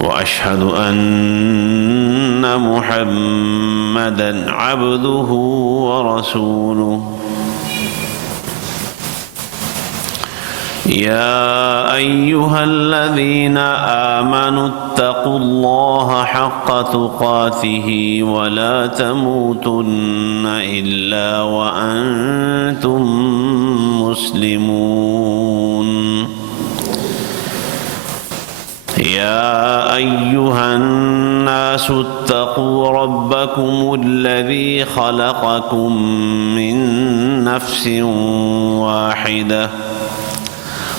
وأشهد أن محمدًا عبده ورسوله. يا أيها الذين آمنوا اتقوا الله حق تقاته ولا تموتن إلا وأنتم مسلمون. يا أيها الناس اتقوا ربكم الذي خلقكم من نفس واحدة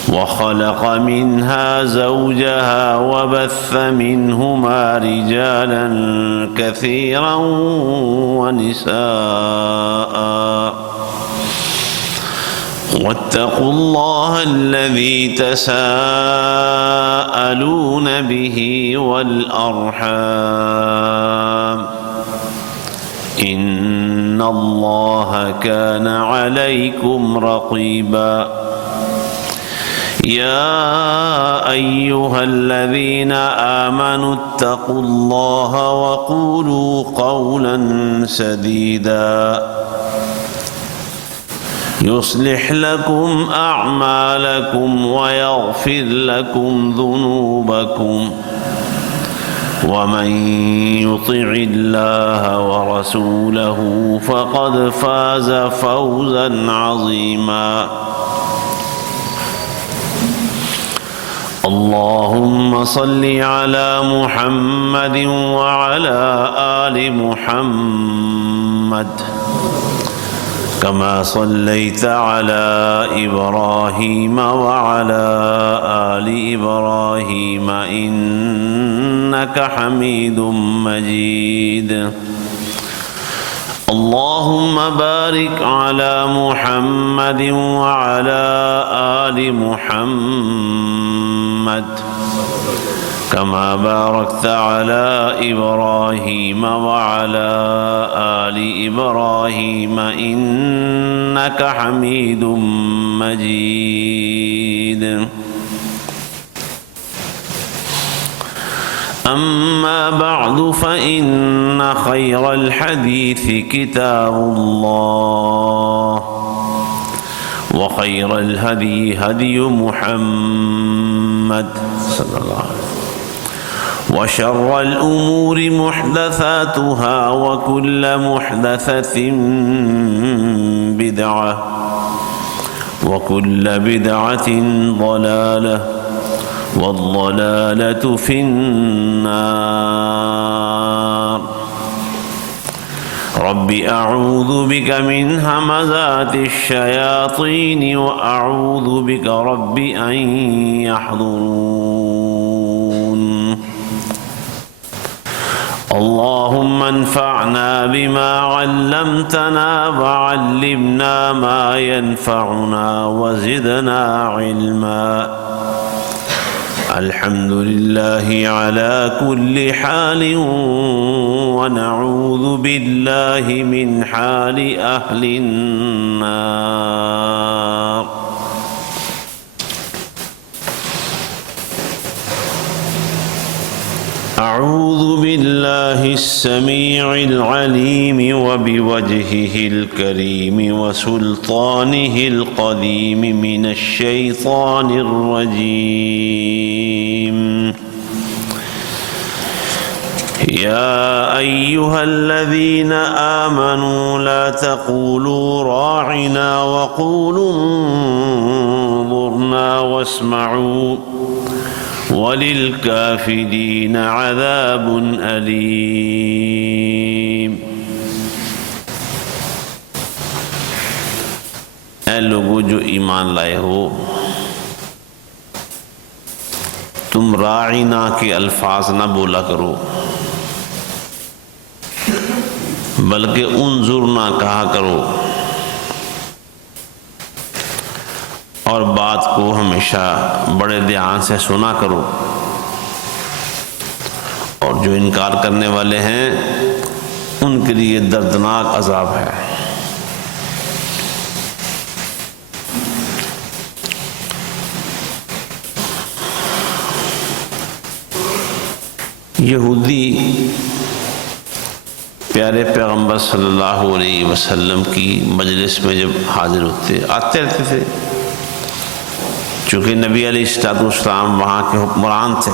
وخلق منها زوجها وبث منهما رجالا كثيرا ونساء واتقوا الله الذي تساءلون به والأرحام إن الله كان عليكم رقيبا. يا أيها الذين آمنوا اتقوا الله وقولوا قولا سديدا يصلح لكم أعمالكم ويغفر لكم ذنوبكم ومن يطع الله ورسوله فقد فاز فوزا عظيما. اللهم صل على محمد وعلى آل محمد كما صليت على إبراهيم وعلى آل إبراهيم إنك حميد مجيد. اللهم بارك على محمد وعلى آل محمد كما باركت على إبراهيم وعلى آل إبراهيم إنك حميد مجيد. أما بعد فإن خير الحديث كتاب الله وخير الهدي هدي محمد صلى الله عليه وسلم وشر الأمور محدثاتها وكل محدثة بدعة وكل بدعة ضلالة والضلالة في النار. رب أعوذ بك من همزات الشياطين وأعوذ بك رب أن يحضرون. اللهم انفعنا بما علمتنا وعلمنا ما ينفعنا وزدنا علما. الحمد لله على كل حال ونعوذ بالله من حال أهل النار. أعوذ بالله السميع العليم وبوجهه الكريم وسلطانه القديم من الشيطان الرجيم. يا أيها الذين آمنوا لا تقولوا راعنا وقولوا انظرنا واسمعوا وللكافرين عذاب أليم. اے لوگو جو ایمان لائے ہو، تم راعنا کے الفاظ نہ بولا کرو، بلکہ انظرنا کہا کرو، اور بات کو ہمیشہ بڑے دھیان سے سنا کرو. اور جو انکار کرنے والے ہیں ان کے لیے دردناک عذاب ہے. یہودی پیارے پیغمبر صلی اللہ علیہ وسلم کی مجلس میں جب حاضر آتے رہتے تھے، چونکہ نبی علیہ السلام وہاں کے حکمران تھے،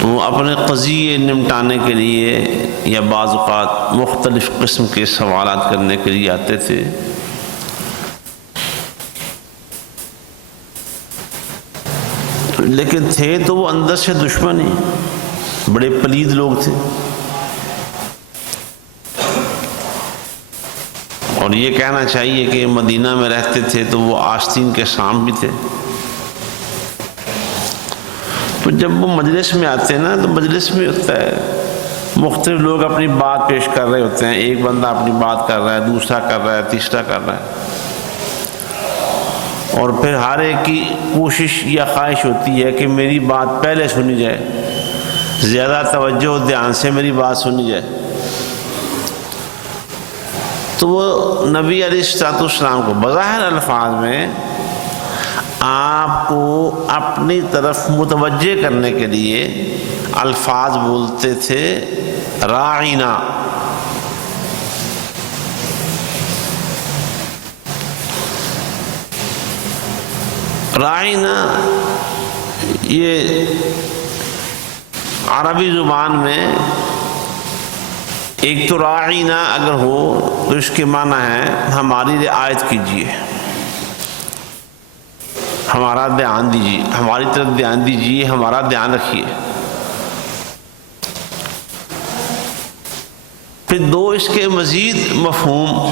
تو اپنے قضیے نمٹانے کے لیے یا بعض اوقات مختلف قسم کے سوالات کرنے کے لیے آتے تھے۔ لیکن تھے تو وہ اندر سے دشمن ہی، بڑے پلید لوگ تھے، اور یہ کہنا چاہیے کہ مدینہ میں رہتے تھے تو وہ آستین کے سام بھی تھے۔ تو جب وہ مجلس میں آتے ہیں نا، تو مجلس میں ہوتا ہے مختلف لوگ اپنی بات پیش کر رہے ہوتے ہیں، ایک بندہ اپنی بات کر رہا ہے، دوسرا کر رہا ہے، تیسرا کر رہا ہے، اور پھر ہر ایک کی کوشش یا خواہش ہوتی ہے کہ میری بات پہلے سنی جائے، زیادہ توجہ و دھیان سے میری بات سنی جائے۔ تو وہ نبی علیہ السلام کو بظاہر الفاظ میں آپ کو اپنی طرف متوجہ کرنے کے لیے الفاظ بولتے تھے، راعینا۔ راعینا یہ عربی زبان میں ایک تو راعینا اگر ہو تو اس کے معنی ہے ہماری رعایت کیجیے، ہمارا دھیان دیجیے، ہماری طرف دھیان دیجیے، ہمارا دھیان رکھیے۔ پھر دو اس کے مزید مفہوم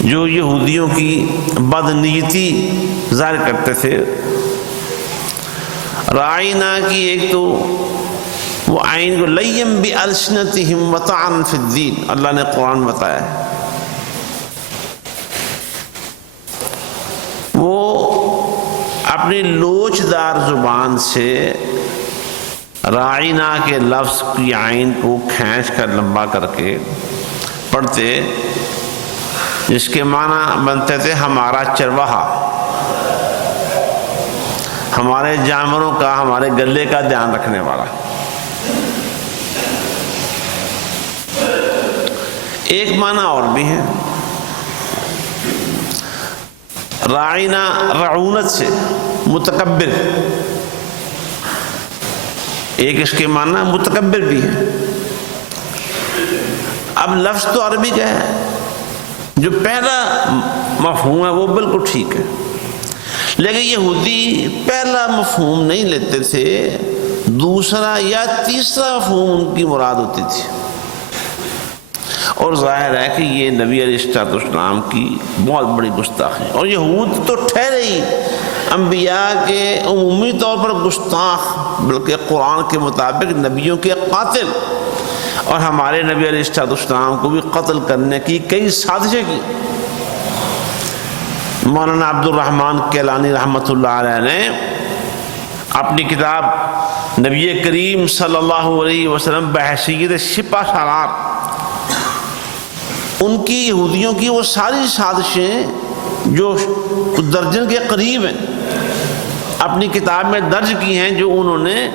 جو یہودیوں کی بدنیتی ظاہر کرتے تھے۔ راعینا کی ایک تو وہ عین کو لیم بِأَلْسِنَتِهِمْ وَطَعْنًا فِي الدِّينِ، اللہ نے قرآن بتایا ہے، وہ اپنی لوچ دار زبان سے راعینا کے لفظ کی عین کو کھینچ کر لمبا کر کے پڑھتے، جس کے معنی بنتے تھے ہمارا چرواہا، ہمارے جانوروں کا، ہمارے گلے کا دھیان رکھنے والا۔ ایک معنی اور بھی ہے، راعینا رعونت سے متکبر، ایک اس کے معنی متکبر بھی ہے۔ اب لفظ تو عربی کا ہے، جو پہلا مفہوم ہے وہ بالکل ٹھیک ہے، لیکن یہودی پہلا مفہوم نہیں لیتے تھے، دوسرا یا تیسرا مفہوم ان کی مراد ہوتی تھی، اور ظاہر ہے کہ یہ نبی علیہ السلام کی بہت بڑی گستاخی ہے۔ اور یہود تو ٹھہرے ہی انبیاء کے عمومی طور پر گستاخ، بلکہ قرآن کے مطابق نبیوں کے قاتل، اور ہمارے نبی علیہ السلام کو بھی قتل کرنے کی کئی سازشیں کی۔ مولانا عبد الرحمن کیلانی رحمۃ اللہ علیہ نے اپنی کتاب نبی کریم صلی اللہ علیہ وسلم بحیثیت سپہ سالار، ان کی یہودیوں کی وہ ساری سازشیں جو درجن کے قریب ہیں، اپنی کتاب میں درج کی ہیں، جو انہوں نے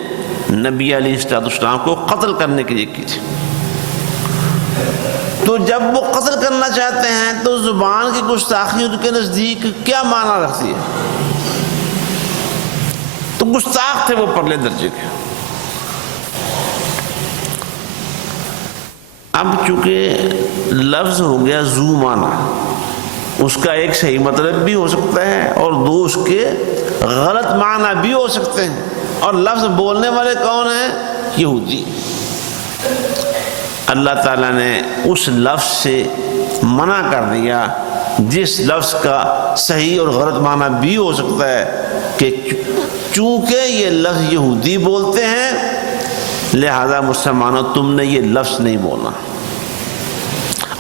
نبی علیہ السلام کو قتل کرنے کے لیے کی تھی۔ تو جب وہ قتل کرنا چاہتے ہیں تو زبان کی گستاخی ان کے نزدیک کیا معنی رکھتی ہے؟ تو گستاخ تھے وہ پرلے درجے کے۔ اب چونکہ لفظ ہو گیا ذو معنی، اس کا ایک صحیح مطلب بھی ہو سکتا ہے اور دو اس کے غلط معنی بھی ہو سکتے ہیں، اور لفظ بولنے والے کون ہیں؟ یہودی۔ اللہ تعالیٰ نے اس لفظ سے منع کر دیا جس لفظ کا صحیح اور غلط معنی بھی ہو سکتا ہے، کہ چونکہ یہ لفظ یہودی بولتے ہیں لہذا مسلمانوں تم نے یہ لفظ نہیں بولنا۔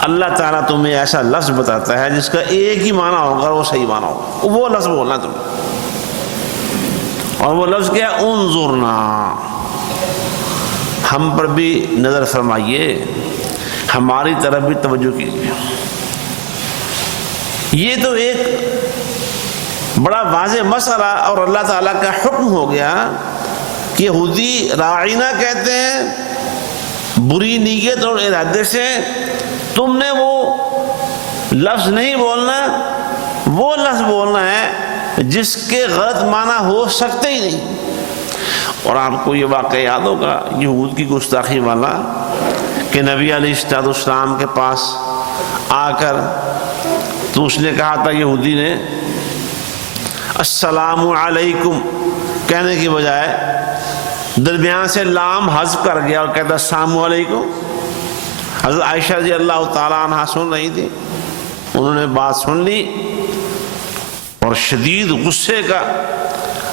اللہ تعالیٰ تمہیں ایسا لفظ بتاتا ہے جس کا ایک ہی معنی ہوگا، وہ صحیح معنی ہوگا، وہ لفظ بولنا تمہیں۔ اور وہ لفظ کیا ہے؟ انظرنا، ہم پر بھی نظر فرمائیے، ہماری طرف بھی توجہ کیجیے۔ یہ تو ایک بڑا واضح مسئلہ، اور اللہ تعالیٰ کا حکم ہو گیا کہ یہودی راعینہ کہتے ہیں بری نیت اور ارادے سے، تم نے وہ لفظ نہیں بولنا، وہ لفظ بولنا ہے جس کے غلط معنی ہو سکتے ہی نہیں۔ اور آپ کو یہ واقعہ یاد ہوگا یہود کی گستاخی والا، کہ نبی علیہ السلام کے پاس آ کر تو اس نے کہا تھا یہودی نے السلام علیکم کہنے کی بجائے درمیان سے لام حذف کر گیا اور کہتا السلام علیکم۔ حضرت عائشہ رضی اللہ تعالیٰ عنہ سن رہی تھی، انہوں نے بات سن لی اور شدید غصے کا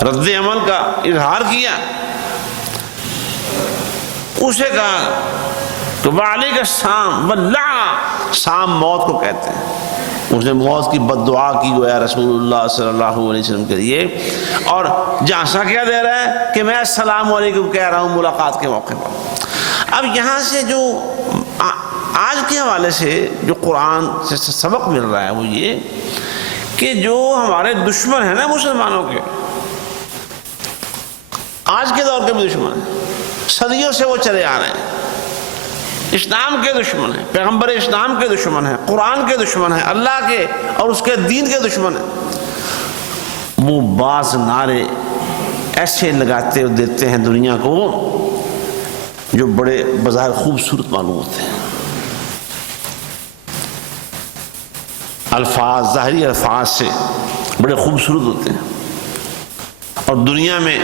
رد عمل کا اظہار کیا۔ اسے کہا کہ وعلیک السلام واللعن، سام موت کو کہتے ہیں۔ اس نے موت کی بد دعا کی گویا رسول اللہ صلی اللہ علیہ وسلم کے لیے، اور جھانسا کیا دے رہا ہے کہ میں السلام علیکم کہہ رہا ہوں ملاقات کے موقع پر۔ اب یہاں سے جو آج کے حوالے سے جو قرآن سے سبق مل رہا ہے وہ یہ کہ جو ہمارے دشمن ہیں نا مسلمانوں کے، آج کے دور کے بھی دشمن ہیں، صدیوں سے وہ چلے آ رہے ہیں، اسلام کے دشمن ہیں، پیغمبر اسلام کے دشمن ہیں، قرآن کے دشمن ہیں، اللہ کے اور اس کے دین کے دشمن ہیں۔ وہ بعض نعرے ایسے لگاتے اور دیتے ہیں دنیا کو جو بڑے بظاہر خوبصورت معلوم ہوتے ہیں، الفاظ ظاہری الفاظ سے بڑے خوبصورت ہوتے ہیں، اور دنیا میں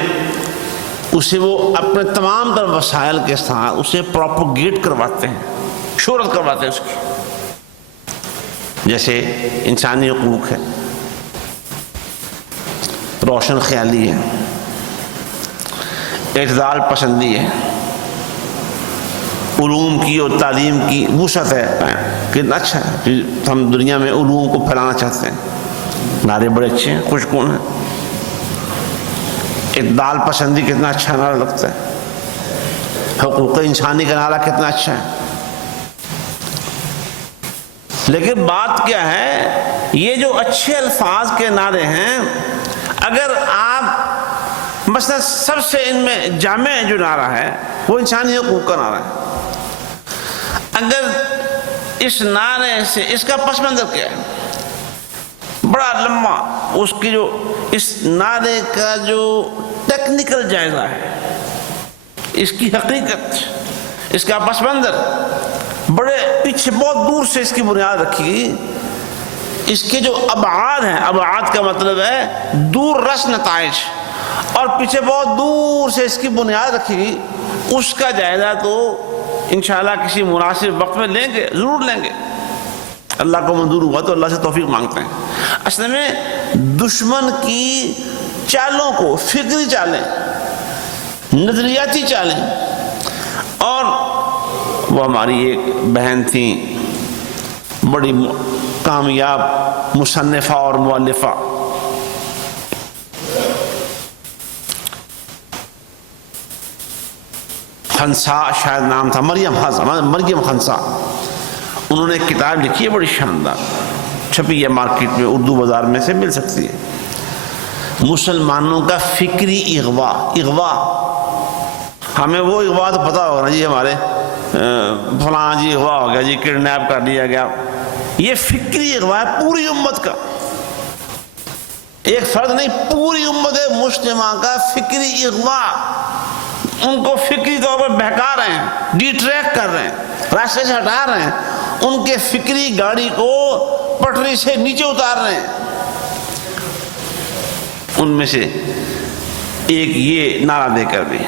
اسے وہ اپنے تمام تر وسائل کے ساتھ اسے پروپوگیٹ کرواتے ہیں، شہرت کرواتے ہیں اس کی، جیسے انسانی حقوق ہے، روشن خیالی ہے، اعتدال پسندی ہے، علوم کی اور تعلیم کی وسعت ہے، کتنا اچھا ہے، ہم دنیا میں علوم کو پھیلانا چاہتے ہیں، نعرے بڑے اچھے ہیں، خوش کن ہیں۔ اعتدال پسندی کتنا اچھا نعرہ لگتا ہے، حقوق انسانی کا نعرہ کتنا اچھا ہے، لیکن بات کیا ہے، یہ جو اچھے الفاظ کے نعرے ہیں، اگر آپ مثلا سب سے ان میں جامع جو نعرہ ہے وہ انسانی حقوق کا نعرہ ہے، اگر اس نعرے سے اس کا پس منظر کیا ہے، بڑا لمبا اس کی جو اس نعرے کا جو ٹیکنیکل جائزہ ہے، اس کی حقیقت، اس کا پس منظر، بڑے پیچھے بہت دور سے اس کی بنیاد رکھی گئی، اس کے جو ابعاد ہیں، ابعاد کا مطلب ہے دور رس نتائج، اور پیچھے بہت دور سے اس کی بنیاد رکھی گئی، اس کا جائزہ تو انشاءاللہ کسی مناسب وقت میں لیں گے، ضرور لیں گے، اللہ کو منظور ہوا تو اللہ سے توفیق مانگتے ہیں۔ اصل میں دشمن کی چالوں کو، فکری چالیں، نظریاتی چالیں، اور وہ ہماری ایک بہن تھیں بڑی کامیاب مصنفہ اور مؤلفہ، خنسا شاید نام تھا، مریم خنسا، انہوں نے ایک کتاب لکھی ہے بڑی شاندار، چھپی ہے مارکیٹ میں، اردو بازار میں سے مل سکتی ہے، مسلمانوں کا فکری اغوا۔ ہمیں وہ اغوا تو پتہ ہوگا نا جی، ہمارے فلاں جی اغوا ہو گیا جی، کڈنیپ کر لیا گیا، یہ فکری اغوا ہے پوری امت کا، ایک فرد نہیں، پوری امت مسلمہ کا فکری اغوا، ان کو فکری طور پر بہکا رہے ہیں، ڈی ٹریک کر رہے ہیں، راستے سے ہٹا رہے ہیں، ان کے فکری گاڑی کو پٹری سے نیچے اتار رہے ہیں۔ ان میں سے ایک یہ نعرہ دے کر بھی،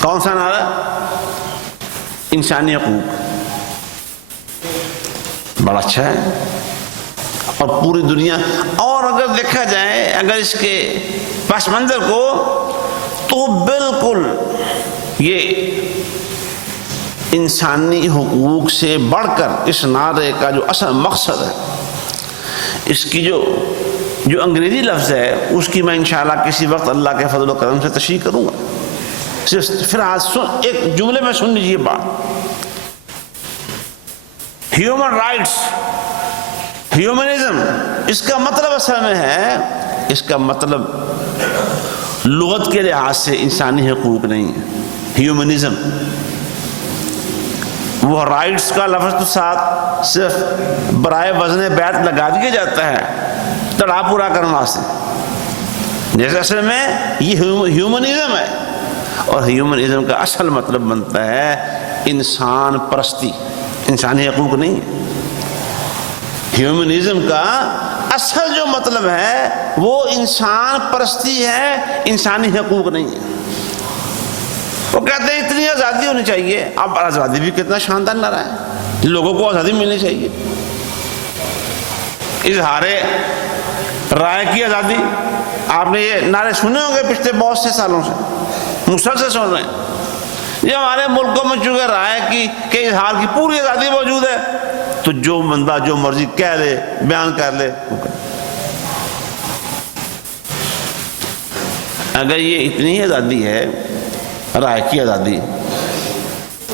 کون سا نعرہ؟ انسانی حقوق، بڑا اچھا ہے، اور پوری دنیا، اور اگر دیکھا جائے اگر اس کے پس منظر کو تو بالکل یہ انسانی حقوق سے بڑھ کر اس نعرے کا جو اصل مقصد ہے، اس کی جو انگریزی لفظ ہے اس کی میں انشاءاللہ کسی وقت اللہ کے فضل و کرم سے تشریح کروں گا، پھر آج ایک جملے میں سن لیجیے بات۔ ہیومن رائٹس، ہیومنزم، اس کا مطلب اصل میں ہے اس کا مطلب لغت کے لحاظ سے انسانی حقوق نہیں ہے، ہیومنزم۔ وہ رائٹس کا لفظ تو ساتھ صرف برائے وزن بیعت لگا دیا جاتا ہے تڑا پورا کرنے واسطے، جیسے اصل میں یہ ہیومنزم ہے، اور ہیومنزم کا اصل مطلب بنتا ہے انسان پرستی، انسانی حقوق نہیں ہے۔ ہیومنزم کا اصل جو مطلب ہے وہ انسان پرستی ہے، انسانی حقوق نہیں ہے۔ وہ کہتے ہیں اتنی آزادی ہونی چاہیے، اب آزادی بھی کتنا شاندار نعرہ ہے، لوگوں کو آزادی ملنی چاہیے، اظہار رائے کی آزادی۔ آپ نے یہ نعرے سنے ہوں گے پچھلے بہت سے سالوں سے، مسلسل سن رہے ہیں۔ یہ ہمارے ملکوں میں چونکہ رائے کی کہ اظہار کی پوری آزادی موجود ہے، تو جو بندہ جو مرضی کہہ لے، بیان کر لے۔ اگر یہ اتنی آزادی ہے، رائے کی آزادی،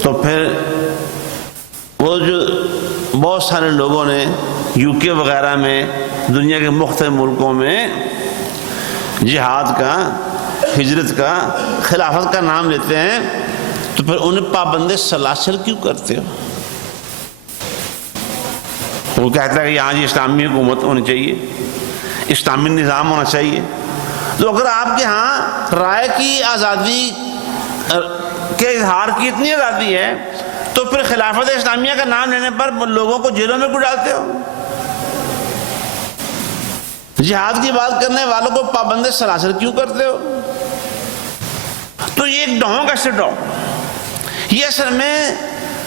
تو پھر وہ جو بہت سارے لوگوں نے یو کے وغیرہ میں، دنیا کے مختلف ملکوں میں جہاد کا، ہجرت کا، خلافت کا نام لیتے ہیں، تو پھر انہیں پابند سلاسل کیوں کرتے ہو؟ وہ کہتا ہے کہ یہاں جی اسلامی حکومت ہونی چاہیے، اسلامی نظام ہونا چاہیے۔ تو اگر آپ کے ہاں رائے کی آزادی کے اظہار کی اتنی آزادی ہے، تو پھر خلافت اسلامیہ کا نام لینے پر لوگوں کو جیلوں میں کیوں ڈالتے ہو؟ جہاد کی بات کرنے والوں کو پابند سلاسل کیوں کرتے ہو؟ تو یہ ایک ڈھونگ ہے، ڈھونگ۔ یہ اصل میں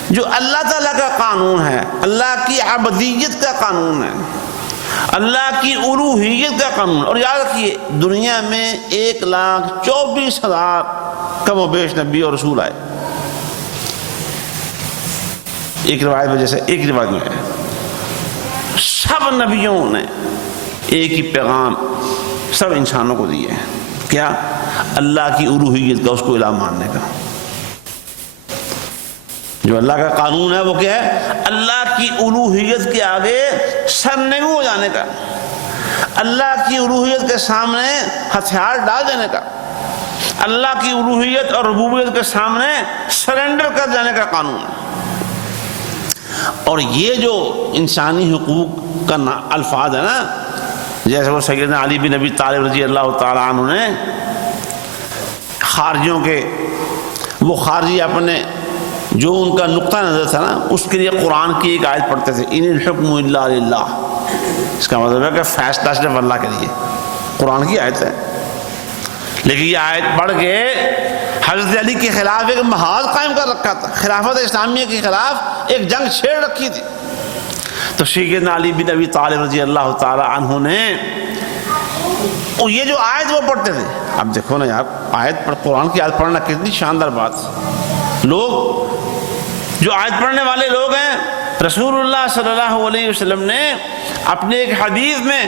جو اللہ تعالیٰ کا قانون ہے، اللہ کی عبدیت کا قانون ہے، اللہ کی الوہیت کا قانون۔ اور یاد رکھیے دنیا میں 1,24,000 کم و بیش نبی اور رسول آئے، ایک روایت میں، جیسے ایک روایت میں ہے سب نبیوں نے ایک ہی پیغام سب انسانوں کو دیے ہیں، کیا؟ اللہ کی الوہیت کا، اس کو الہ ماننے کا۔ جو اللہ کا قانون ہے وہ کیا ہے؟ اللہ کی الوہیت کے آگے سرنگو ہو جانے کا، اللہ کی الوہیت کے سامنے ہتھیار ڈال دینے کا، اللہ کی الوہیت اور ربوبیت کے سامنے سرنڈر کر جانے کا قانون ہے۔ اور یہ جو انسانی حقوق کا الفاظ ہے نا، جیسے وہ سیدنا علی بن ابی طالب رضی اللہ تعالیٰ عنہ نے خارجیوں کے، وہ خارجی اپنے جو ان کا نقطہ نظر تھا نا، اس کے لیے قرآن کی ایک آیت پڑھتے تھے، ان الحکم الا للہ۔ اس کا مطلب ہے کہ فیصلہ صرف اللہ کے لیے، قرآن کی آیت ہے۔ لیکن یہ آیت پڑھ کے حضرت علی کے خلاف ایک محاذ قائم کر رکھا تھا، خلافت اسلامیہ کے خلاف ایک جنگ چھیڑ رکھی تھی۔ تو سیدنا علی بن ابی طالب رضی اللہ تعالی عنہ نے یہ جو آیت وہ پڑھتے تھے۔ اب دیکھو نا یار، آیت پڑھ، قرآن کی آیت پڑھنا کتنی شاندار بات ہے۔ لوگ جو آیت پڑھنے والے لوگ ہیں، رسول اللہ صلی اللہ علیہ وسلم نے اپنے ایک حدیث میں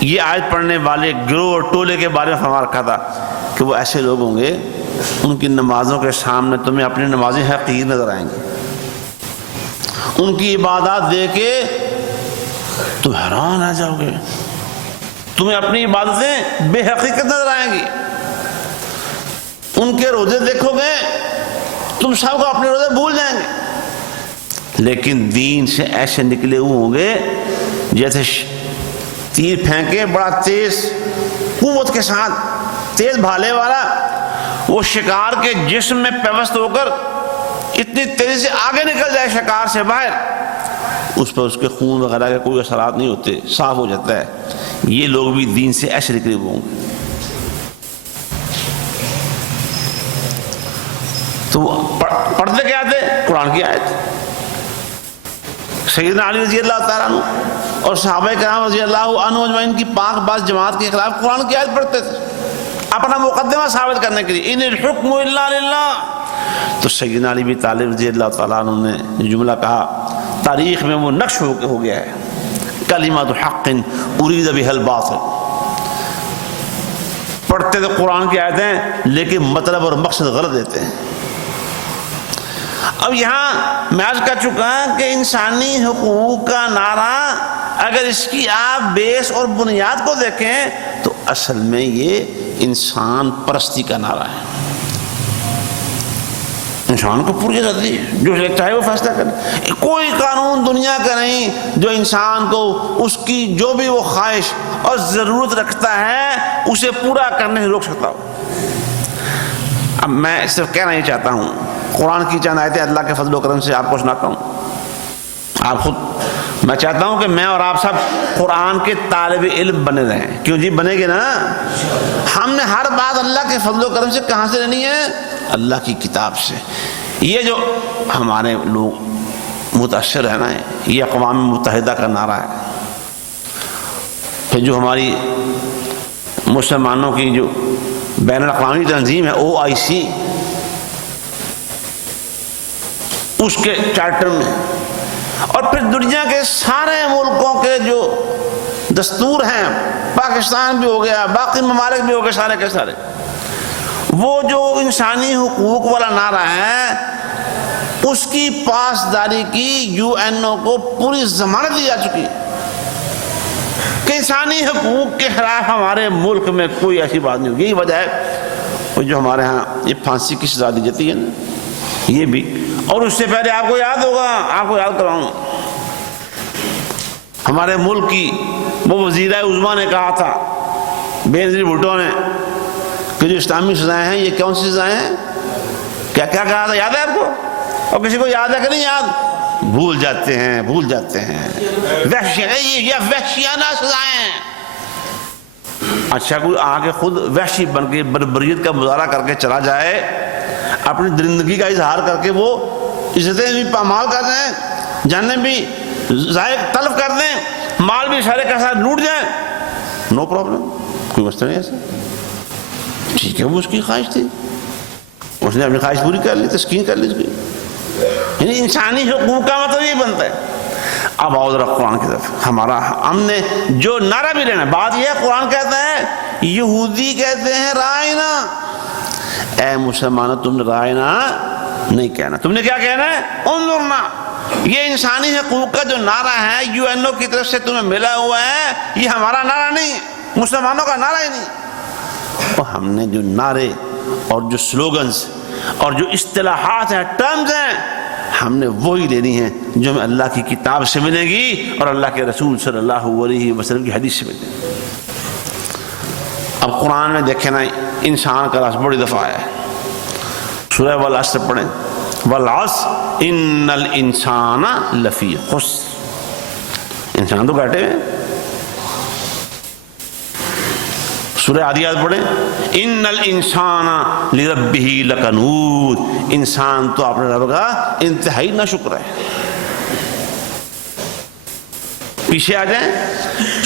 یہ آیت پڑھنے والے گروہ اور ٹولے کے بارے میں فرما رکھا تھا کہ وہ ایسے لوگ ہوں گے، ان کی نمازوں کے سامنے تمہیں اپنی نمازیں حقیر نظر آئیں گی، ان کی عبادات دیکھ کے تم حیران رہ جاؤ گے، تمہیں اپنی عبادتیں بے حقیقت نظر آئیں گی، ان کے روزے دیکھو گے تم سب کو اپنے روزے بھول جائیں گے، لیکن دین سے ایسے نکلے ہوئے ہوں گے جیسے تیر پھینکے بڑا تیز قوت کے ساتھ، تیز بھالے والا، وہ شکار کے جسم میں پیوست ہو کر اتنی تیزی سے آگے نکل جائے شکار سے باہر، اس پر اس کے خون وغیرہ کے کوئی اثرات نہیں ہوتے، صاف ہو جاتا ہے۔ یہ لوگ بھی دین سے ایسے نکلے ہوئے ہوں گے۔ تو پڑھتے کیا تھے؟ قرآن کی آیت۔ سیدنا علی رضی اللہ تعالیٰ عنہ اور صحابہ کرام رضی اللہ عنہ اجمعین کی پاک باز جماعت کے خلاف قرآن کی آیت پڑھتے تھے اپنا مقدمہ ثابت کرنے کے لیے، ان الحکم الا للہ۔ تو سیدنا علی بن طالب رضی اللہ تعالیٰ عنہ نے جملہ کہا، تاریخ میں وہ نقش ہو گیا ہے، کلمۃ حق ارید بها الباطل۔ پڑھتے تو قرآن کی آیتیں لیکن مطلب اور مقصد غلط دیتے ہیں۔ اب یہاں میں عرض کر چکا کہ انسانی حقوق کا نعرہ اگر اس کی آپ بیس اور بنیاد کو دیکھیں تو اصل میں یہ انسان پرستی کا نعرہ ہے. انسان کو پوری آزادی ہے، جو چاہے وہ فیصلہ کرے. کوئی قانون دنیا کا نہیں جو انسان کو اس کی جو بھی وہ خواہش اور ضرورت رکھتا ہے اسے پورا کرنے سے روک سکتا ہو. اب میں صرف کہنا یہ چاہتا ہوں، قرآن کی چند آیتیں اللہ کے فضل و کرم سے آپ کو سناتا ہوں. آپ خود، میں چاہتا ہوں کہ میں اور آپ سب قرآن کے طالب علم بنے رہیں. کیوں جی؟ بنے گے نا. ہم نے ہر بات اللہ کے فضل و کرم سے کہاں سے لینی ہے؟ اللہ کی کتاب سے. یہ جو ہمارے لوگ متاثر ہے نا، یہ اقوام متحدہ کا نعرہ ہے. پھر جو ہماری مسلمانوں کی جو بین الاقوامی تنظیم ہے OIC، اس کے چارٹر میں، اور پھر دنیا کے سارے ملکوں کے جو دستور ہیں، پاکستان بھی ہو گیا، باقی ممالک بھی ہو گئے، سارے کے سارے، وہ جو انسانی حقوق والا نعرہ ہے اس کی پاسداری کی UNO کو پوری ضمانت دی جا چکی کہ انسانی حقوق کے خلاف ہمارے ملک میں کوئی ایسی بات نہیں ہوگی. یہی وجہ ہے جو ہمارے ہاں یہ پھانسی کی سزا دی جاتی ہے نا، یہ بھی. اور اس سے پہلے آپ کو یاد ہوگا، آپ کو یاد کراؤں، ہمارے ملک کی وہ وزیرہ عظمیٰ نے کہا تھا، بینظیر بھٹو نے، کہ جو اسلامی سزائیں ہیں یہ کون سی سزائیں ہیں؟ کیا کیا کہا تھا؟ یاد ہے آپ کو؟ اور کسی کو یاد ہے کہ نہیں یاد؟ بھول جاتے ہیں. یہ وحشیانہ سزائیں ہیں. اچھا، کوئی آگے خود وحشی بن کے بربریت کا مظاہرہ کر کے چلا جائے، اپنی درندگی کا اظہار کر کے وہ عزتیں بھی پامال کر دیں، جانیں بھی ضائع تلف کر دیں، مال بھی سارے کا ساتھ لوٹ جائیں، نو پرابلم، کوئی مسئلہ نہیں ایسا. ٹھیک ہے، وہ اس کی خواہش تھی، اس نے اپنی خواہش پوری کر لی، تسکین کر لی اس کی. یعنی انسانی حقوق کا مطلب یہ بنتا ہے. اب آؤ ذرا قرآن کی طرف. ہم نے جو نعرہ بھی لینا، بات یہ ہے، قرآن کہتا ہے، یہودی کہتے ہیں رائنا. اے مسلمانوں، تم نے رائنا نہیں کہنا، تم نے کیا کہنا ہے؟ انظرنا. یہ انسانی حقوق کا جو نعرہ ہے UNO کی طرف سے تمہیں ملا ہوا ہے، یہ ہمارا نعرہ نہیں، مسلمانوں کا نعرہ ہی نہیں. اور ہم نے جو نعرے اور جو سلوگنز اور جو اصطلاحات ہیں، ٹرمز ہیں، ہم نے وہی لینی ہیں جو ہمیں اللہ کی کتاب سے ملے گی اور اللہ کے رسول صلی اللہ علیہ وسلم کی حدیث سے ملے گی. اب قرآن میں دیکھیں نا، انسان کا راز بڑی دفعہ ہے. سورہ والعصر پڑھیں، والعصر ان الانسان لفی خسر. انسان تو گھاٹے میں. سورہ عادیات پڑھیں، ان الانسان لربہ لکنود. انسان تو اپنے رب کا انتہائی ناشکر ہے. پیچھے آ جائیں،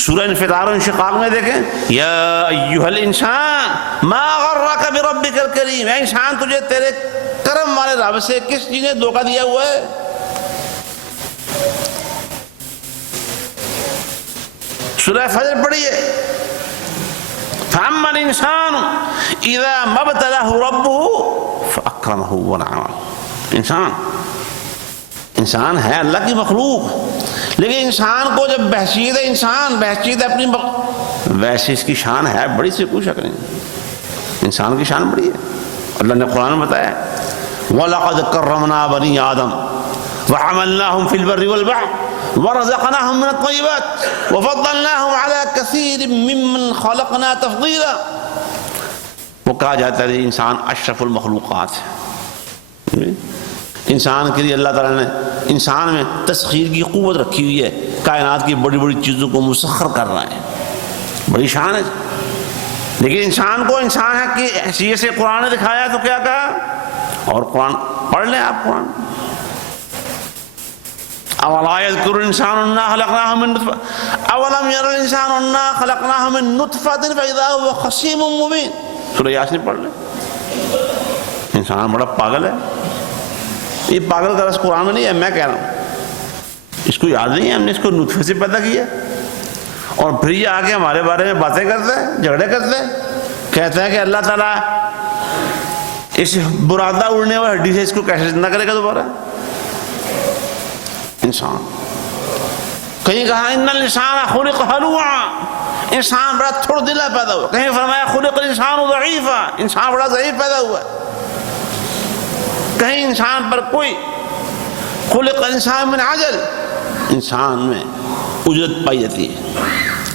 سورہ انفطار و انشقاق میں دیکھیں، یا ایھا الانسان ما غرک بربک الکریم. اے انسان، تجھے تیرے کرم والے رب سے کس چیز نے دھوکہ دیا ہوا ہے؟ سورہ فجر پڑھیے، فَأَمَّا الْإِنسَانُ إِذَا مَا ابْتَلَاهُ رَبُّهُ فَأَكْرَمَهُ وَنَعَمَهُ. انسان ہے اللہ کی مخلوق، لیکن انسان کو جب بحثیت انسان، بحثیت اپنی ویسے اس کی شان ہے بڑی، سے کوئی شک نہیں، انسان کی شان بڑی ہے. اللہ نے قرآن میں بتایا، وَلَقَدْ كَرَّمْنَا بَنِي آدَمَ وَحَمَلْنَاهُمْ فِي الْبَرِّ وَالْبَحْرِ وَرَزَقْنَاهُمْ مِنَ الطَّيِّبَاتِ وَفَضَّلْنَاهُمْ عَلَى كَثِيرٍ مِّمَّنْ خَلَقْنَا تَفْضِيلًا. وہ کہا جاتا ہے انسان اشرف المخلوقات ہے. انسان کے لیے اللہ تعالیٰ نے انسان میں تسخیر کی قوت رکھی ہوئی ہے، کائنات کی بڑی بڑی چیزوں کو مسخر کر رہا ہے، بڑی شان ہے. لیکن انسان کو انسان ہے کہ حیثیت سے قرآن نے دکھایا تو کیا کہا؟ اور قرآن پڑھ لیں آپ. قرآن اولا یذکر الانسان انا خلقناه من نطفة اولم ير الانسان انا خلقناه من نطفة فاذا هو خصيم مبين. سورہ یاسین پڑھ لیں. انسان بڑا پاگل ہے. یہ پاگل کا رس قرآن میں نہیں ہے، میں کہہ رہا ہوں. اس کو یاد نہیں ہے ہم نے اس کو نطفے سے پیدا کیا، اور پھر یہ آگے ہمارے بارے میں باتیں کرتے ہیں، جھگڑے کرتے ہیں، کہتے ہیں کہ اللہ تعالیٰ اس برادہ اڑنے والی ہڈی سے اس کو کیسے زندہ کرے گا دوبارہ. انسان کہیں کہا ان الانسان خلق ہلوعا، انسان بڑا تھوڑ دلا پیدا ہوا. کہیں فرمایا خلق الانسان ضعیفا، انسان بڑا ضعیف پیدا ہوا. کہیں انسان پر کوئی خلق الانسان من عجل، انسان میں اجرت پائی جاتی ہے.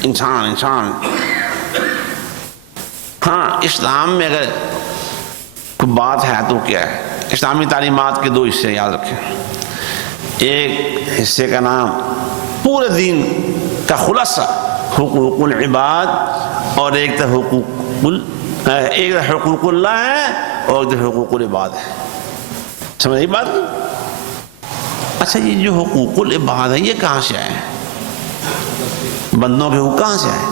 انسان ہاں اسلام میں اگر کوئی بات ہے تو کیا ہے؟ اسلامی تعلیمات کے دو حصے یاد رکھیں. ایک حصے کا نام پورے دین کا خلاصہ حقوق العباد، اور ایک تو حقوق اللہ ہے اور ایک تو حقوق العباد ہے. سمجھ آئی بات؟ اچھا یہ جو حقوق العباد ہے یہ کہاں سے آئے؟ بندوں کے حقوق کہاں سے آئے؟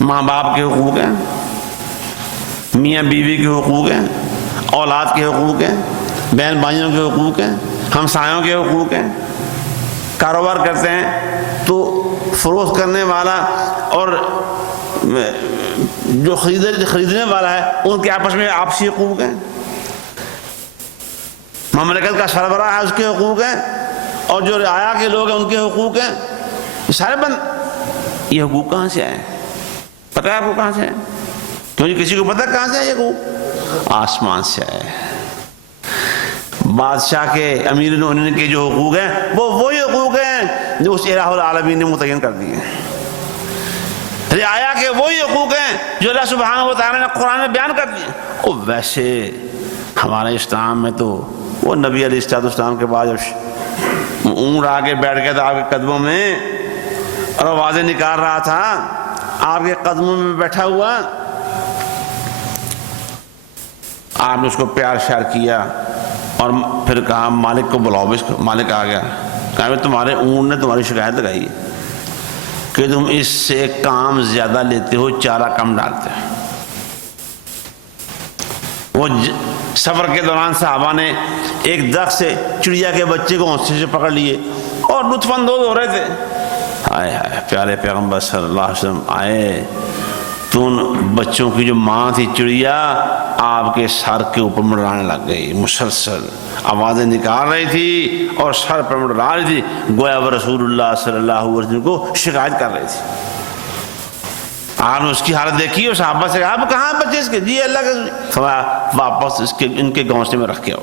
ماں باپ کے حقوق ہیں، میاں بیوی کے حقوق ہیں، اولاد کے حقوق ہیں، بہن بھائیوں کے حقوق ہیں، ہمسایوں کے حقوق ہیں. کاروبار کرتے ہیں تو فروخت کرنے والا اور جو خریدنے والا ہے ان کے آپس میں آپسی حقوق ہیں. مملکت کا سربراہ ہے اس کے حقوق ہیں، اور جو رعایا کے لوگ ہیں ان کے حقوق ہیں. یہ سارے یہ حقوق کہاں سے آئے؟ پتہ ہے آپ کو کہاں سے آئے؟ کیونکہ کسی کو پتہ کہاں سے آئے یہ حقوق؟ آسمان سے آئے. بادشاہ کے امیر المومنین کے جو حقوق ہیں وہ وہی حقوق ہیں جو اس الہ العالمین نے متعین کر دیے. رعایا کے وہی حقوق ہیں جو اللہ سبحانہ و تعالیٰ نے قرآن میں بیان کر دیے. اور ویسے ہمارے اسلام میں تو وہ نبی علیہ السلام کے بعد جب اونٹ آ کے بیٹھ گیا تھا آپ کے قدموں میں اور آوازیں نکال رہا تھا آپ کے قدموں میں بیٹھا ہوا، آپ نے اس کو پیار شیار کیا اور پھر کہا مالک کو بلاؤ. مالک آ گیا، کہا تمہارے اونٹ نے تمہاری شکایت لگائی کہ تم اس سے کام زیادہ لیتے ہو، چارہ کم ڈالتے ہو. وہ سفر کے دوران صحابہ نے ایک درخت سے چڑیا کے بچے کو ہونسے سے پکڑ لیے اور لطف اندوز ہو رہے تھے. آئے ہائے پیارے پیغمبر صلی اللہ علیہ وسلم آئے تو ان بچوں کی جو ماں تھی چڑیا آپ کے سر کے اوپر منڈرانے لگ گئی، مسلسل آوازیں نکال رہی تھی اور سر پر منڈرا رہی تھی، گویا وہ رسول اللہ صلی اللہ علیہ وسلم کو شکایت کر رہی تھی. آپ نے اس کی حالت دیکھی اور صحابہ سے کہا آپ کہاں بچے اس کے؟ جی اللہ کے. فرمایا واپس اس کے ان کے گھونسلے میں رکھ کے آؤ.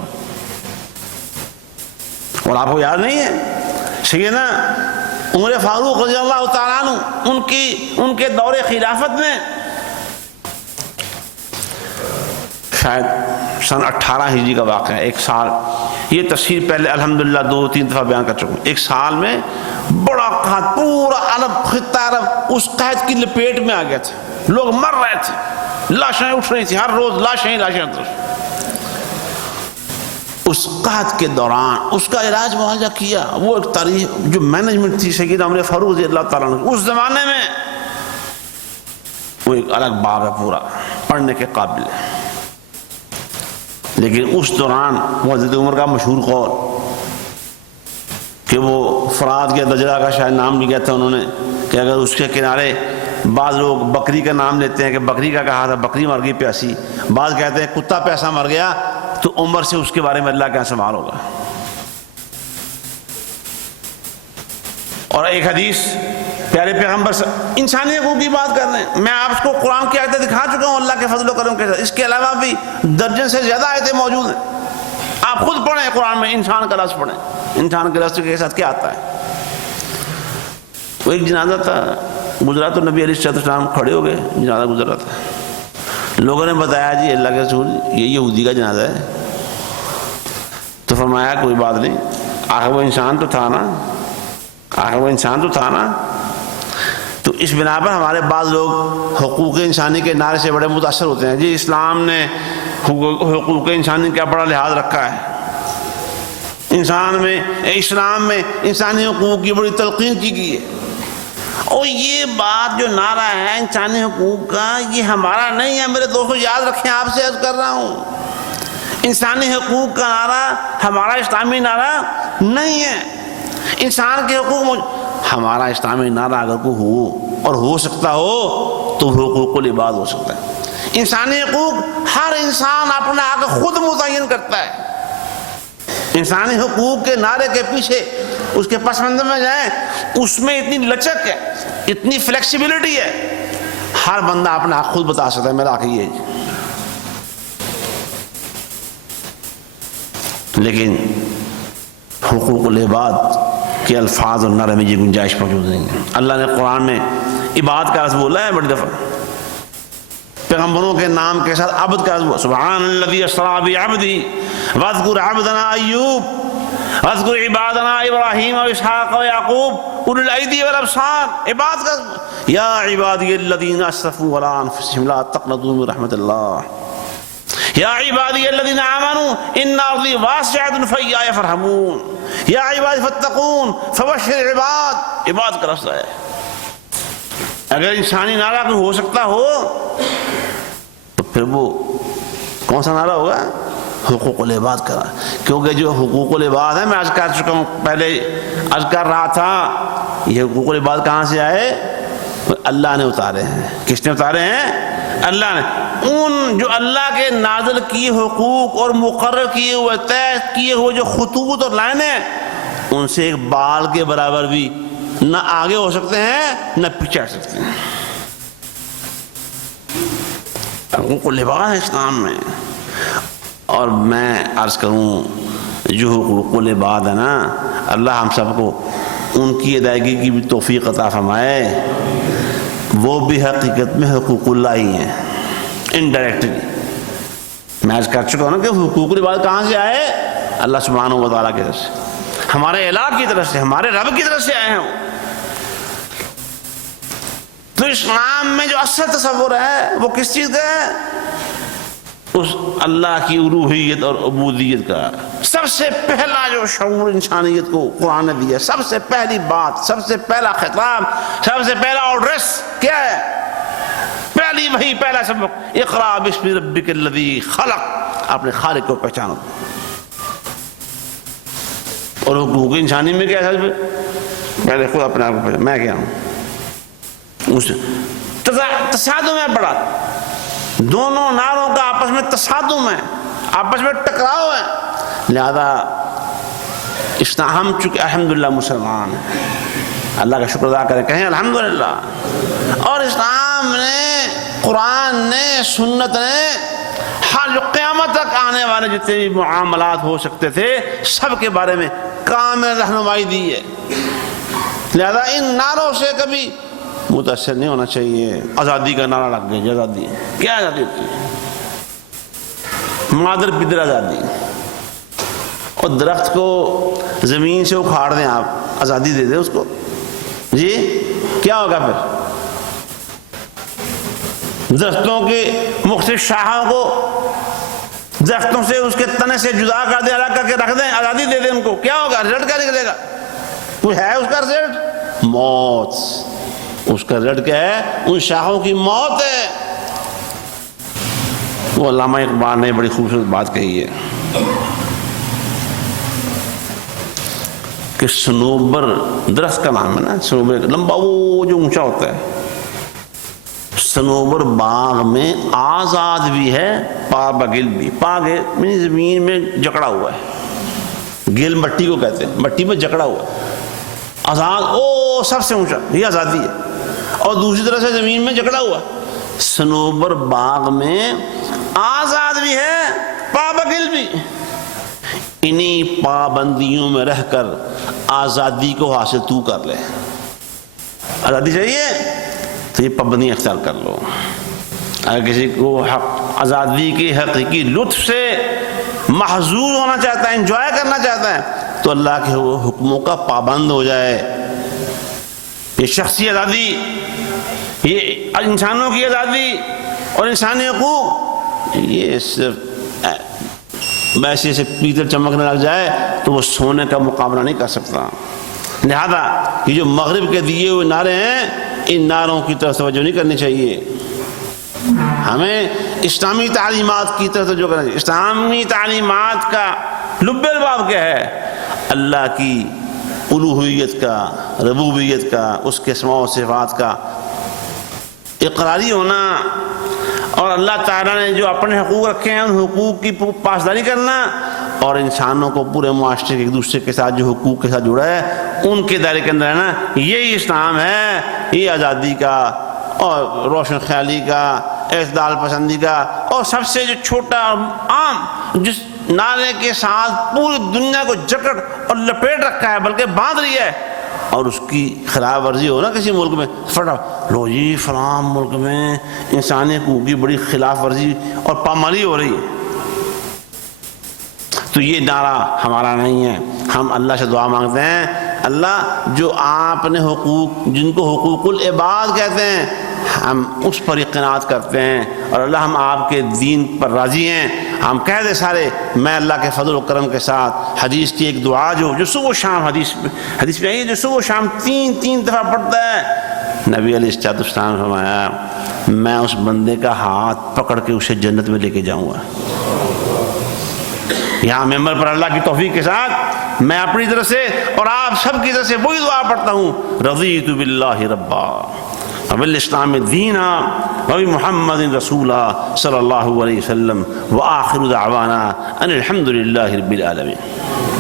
اور آپ کو یاد نہیں ہے سیدنا عمر فاروق رضی اللہ تعالیٰ عنہ ان کے دور خلافت میں شاید سن 18 ہجری کا واقعہ ہے. ایک سال، یہ تفسیر پہلے الحمدللہ 2-3 دفعہ بیان کر چکا ہوں. ایک سال میں بڑا قحط، پورا عرب، خطہ عرب اس قحط کی لپیٹ میں آ گیا تھا. لوگ مر رہے تھے، لاشیں اٹھ رہی تھیں، ہر روز لاشیں اٹھ رہی. اس قحط کے دوران اس کا علاج معالجہ کیا. وہ ایک تاریخ جو مینجمنٹ تھی سیدنا عمر فاروق رضی اللہ تعالیٰ عنہ اس زمانے میں، وہ ایک الگ باب ہے، پورا پڑھنے کے قابل ہے. لیکن اس دوران حضرت عمر کا مشہور قول کہ وہ فرات کے دجلہ کا شاید نام لیا تھا انہوں نے کہ اگر اس کے کنارے بعض لوگ بکری کا نام لیتے ہیں کہ بکری کا کہا تھا بکری مر گئی پیاسی، بعض کہتے ہیں کتا پیاسا مر گیا، تو عمر سے اس کے بارے میں اللہ کا سوال ہوگا. اور ایک حدیث پیارے پیغمبر انسانی حقوق کی بات کر رہے ہیں، میں آپ کو قرآن کی آیتیں دکھا چکا ہوں اللہ کے فضل و کرم کے ساتھ. اس کے علاوہ بھی درجن سے زیادہ آیتیں موجود ہیں. آپ خود پڑھیں قرآن میں، انسان کا لفظ پڑھیں، انسان کے لفظ کے ساتھ کیا آتا ہے. وہ ایک جنازہ تھا گزرا تو نبی علیہ السلام کھڑے ہو گئے، جنازہ گزرا تھا. لوگوں نے بتایا جی اللہ کے رسول یہ یہودی کا جنازہ ہے. تو فرمایا کوئی بات نہیں، آخر وہ انسان تو تھا نا. تو اس بنا پر ہمارے بعض لوگ حقوق انسانی کے نعرے سے بڑے متاثر ہوتے ہیں. جی اسلام نے حقوق انسانی کا بڑا لحاظ رکھا ہے، اسلام میں انسانی حقوق کی بڑی تلقین کی گئی ہے. اور یہ بات جو نعرہ ہے انسانی حقوق کا یہ ہمارا نہیں ہے میرے دوستو، یاد رکھیں، آپ سے عرض کر رہا ہوں. انسانی حقوق کا نعرہ ہمارا اسلامی نعرہ نہیں ہے. انسان کے حقوق ہمارا اسلامی نعرہ اگر کوئی ہو اور ہو سکتا ہو تو حقوق العباد ہو سکتا ہے. انسانی حقوق ہر انسان اپنا حق خود متعین کرتا ہے. انسانی حقوق کے نعرے کے پیچھے اس کے پس منظر میں جائیں، اس میں اتنی لچک ہے، اتنی فلیکسیبلٹی ہے، ہر بندہ اپنا حق خود بتا سکتا ہے میرا حق یہ ہے۔ لیکن حقوق العباد کے الفاظ اور نعرے میں یہ گنجائش موجود نہیں ہے۔ اللہ نے قرآن میں عباد کا لفظ بولا ہے بڑی دفعہ، پیغمبروں کے نام کے ساتھ عبد کا لفظ بولا، سبحان الذی اسری بعبدہ واذکر عبدنا ایوب واذکر عبادنا ابراہیم واسحاق ویعقوب اولی الایدی والابصار۔ عباد کا یا عبادی الذین اسرفوا علی انفسہم لا تقنطوا من رحمت اللہ یا عبادی الذین آمنوا ان ارضی واسعۃ فایای فرحمون یا عبادی فاتقون فبشر عباد۔ عباد کا لفظ ہے۔ اگر انسانی نعرہ کوئی ہو سکتا ہو تو پھر وہ کون سا نعرہ ہوگا؟ حقوق العباد کا، کیونکہ جو حقوق العباد ہے میں عرض کر چکا ہوں، پہلے عرض کر رہا تھا، یہ حقوق العباد کہاں سے آئے؟ اللہ نے اتارے ہیں۔ کس نے اتارے ہیں؟ اللہ نے۔ ان جو اللہ کے نازل کیے حقوق اور مقرر کیے ہوئے طے کیے ہوئے جو خطوط اور لائنیں، ان سے ایک بال کے برابر بھی نہ آگے ہو سکتے ہیں نہ پیچھے ہٹ سکتے ہیں۔ حقوق العباد ہے اسلام میں۔ اور میں عرض کروں جو حقوق العباد ہے نا، اللہ ہم سب کو ان کی ادائیگی کی بھی توفیق عطا فرمائے۔ وہ بھی حقیقت میں حقوق اللہ ہی ہیں، انڈائریکٹلی۔ میں عرض کر چکا ہوں نا کہ حقوق العباد کہاں سے آئے؟ اللہ سبحانہ و تعالیٰ کی طرف سے، ہمارے الہ کی طرف سے، ہمارے رب کی طرف سے آئے ہیں۔ تو اسلام میں جو اصل تصور ہے وہ کس چیز کا ہے؟ اس اللہ کی الوہیت اور عبودیت کا۔ سب سے پہلا جو شعور انسانیت کو قرآن نے دیا، سب سے پہلی بات، سب سے پہلا خطاب، سب سے پہلا ایڈریس کیا ہے؟ پہلی وہی، پہلا سبق، اقرأ باسم ربک الذی خلق، اپنے خالق کو پہچانو۔ اور حقوق انسانی میں کیا ہے؟ پہلے خود اپنے آپ کو پہچانو، میں کیا ہوں۔ تصادم ہے بڑا، دونوں نعروں کا آپس میں تصادم ہے، آپس میں ٹکراؤ ہے۔ لہذا ہم چونکہ الحمدللہ مسلمان ہیں، اللہ کا شکر ادا کریں، کہیں الحمدللہ۔ اور اسلام نے، قرآن نے، سنت نے ہر جو قیامت تک آنے والے جتنے بھی معاملات ہو سکتے تھے سب کے بارے میں کامل رہنمائی دی ہے۔ لہذا ان نعروں سے کبھی متاثر نہیں ہونا چاہیے۔ آزادی کا نعرہ لگ گیا، آزادی کیا آزادی ہوتی ہے؟ مادر پدر آزادی۔ اور درخت کو زمین سے اکھاڑ دیں آپ، آزادی دے دیں اس کو، جی کیا ہوگا پھر؟ درختوں کے مختلف شاخوں کو درختوں سے اس کے تنے سے جدا کر دیں، الگ کر کے رکھ دیں، آزادی دے دیں ان کو، کیا ہوگا؟ رزلٹ کیا نکلے گا؟ کوئی ہے اس کا رزلٹ؟ موت۔ اس کا رزلٹ کیا ہے؟ ان شاخوں کی موت ہے۔ وہ علامہ اقبال نے بڑی خوبصورت بات کہی ہے کہ صنوبر، درخت کا نام ہے نا صنوبر، لمبا وہ جو اونچا ہوتا ہے، صنوبر باغ میں آزاد بھی ہے، پا بگل بھی۔ پا گل زمین میں جکڑا ہوا ہے، گل مٹی کو کہتے ہیں، مٹی میں جکڑا ہوا ہے، آزاد، او سب سے اونچا، یہ آزادی ہے۔ اور دوسری طرح سے زمین میں جکڑا ہوا، صنوبر باغ میں آزاد بھی ہے، پابندی بھی۔ انہی پابندیوں میں رہ کر آزادی کو حاصل تو کر لے۔ آزادی چاہیے تو یہ پابندیاں اختیار کر لو۔ اگر کسی کو آزادی کے حقیقی لطف سے محظوظ ہونا چاہتا ہے، انجوائے کرنا چاہتا ہے، تو اللہ کے حکموں کا پابند ہو جائے۔ یہ شخصی آزادی، یہ انسانوں کی آزادی اور انسانی حقوق، یہ صرف ویسے سے پیتل چمکنے لگ جائے تو وہ سونے کا مقابلہ نہیں کر سکتا۔ لہذا یہ جو مغرب کے دیے ہوئے نعرے ہیں، ان نعروں کی طرف توجہ نہیں کرنی چاہیے، ہمیں اسلامی تعلیمات کی طرف توجہ کرنا چاہیے۔ اسلامی تعلیمات کا لب الباب کیا ہے؟ اللہ کی الوہیت کا، ربوبیت کا، اس کے اسماء و صفات کا اقراری ہونا، اور اللہ تعالیٰ نے جو اپنے حقوق رکھے ہیں ان حقوق کی پاسداری کرنا، اور انسانوں کو پورے معاشرے کے ایک دوسرے کے ساتھ جو حقوق کے ساتھ جڑا ہے ان کے دائرے کے اندر ہے نا، یہی اسلام ہے، یہ آزادی کا اور روشن خیالی کا، اعتدال پسندی کا، اور سب سے جو چھوٹا عام جس نعرے کے ساتھ پوری دنیا کو جکڑ اور لپیٹ رکھا ہے بلکہ باندھ رہی ہے، اور اس کی خلاف ورزی ہو نا کسی ملک میں، فٹا لو جی فلاں ملک میں انسانی حقوق کی بڑی خلاف ورزی اور پامالی ہو رہی ہے، تو یہ نعرہ ہمارا نہیں ہے۔ ہم اللہ سے دعا مانگتے ہیں، اللہ جو آپ نے حقوق، جن کو حقوق العباد کہتے ہیں، ہم اس پر قناعت کرتے ہیں، اور اللہ ہم آپ کے دین پر راضی ہیں۔ ہم کہہ دیں سارے، میں اللہ کے فضل و کرم کے ساتھ حدیث کی ایک دعا جو صبح و شام حدیث میں آئی ہے، جو صبح و شام تین دفعہ پڑھتا ہے، نبی علیہ السلام نے فرمایا میں اس بندے کا ہاتھ پکڑ کے اسے جنت میں لے کے جاؤں گا۔ یہاں ممبر پر اللہ کی توفیق کے ساتھ میں اپنی طرف سے اور آپ سب کی طرف سے وہی دعا پڑھتا ہوں، رضیت باللہ ربا وبالاسلام دینا وبمحمد رسولا صلی اللہ علیہ وسلم وآخر دعوانا ان الحمد للہ رب العالمین۔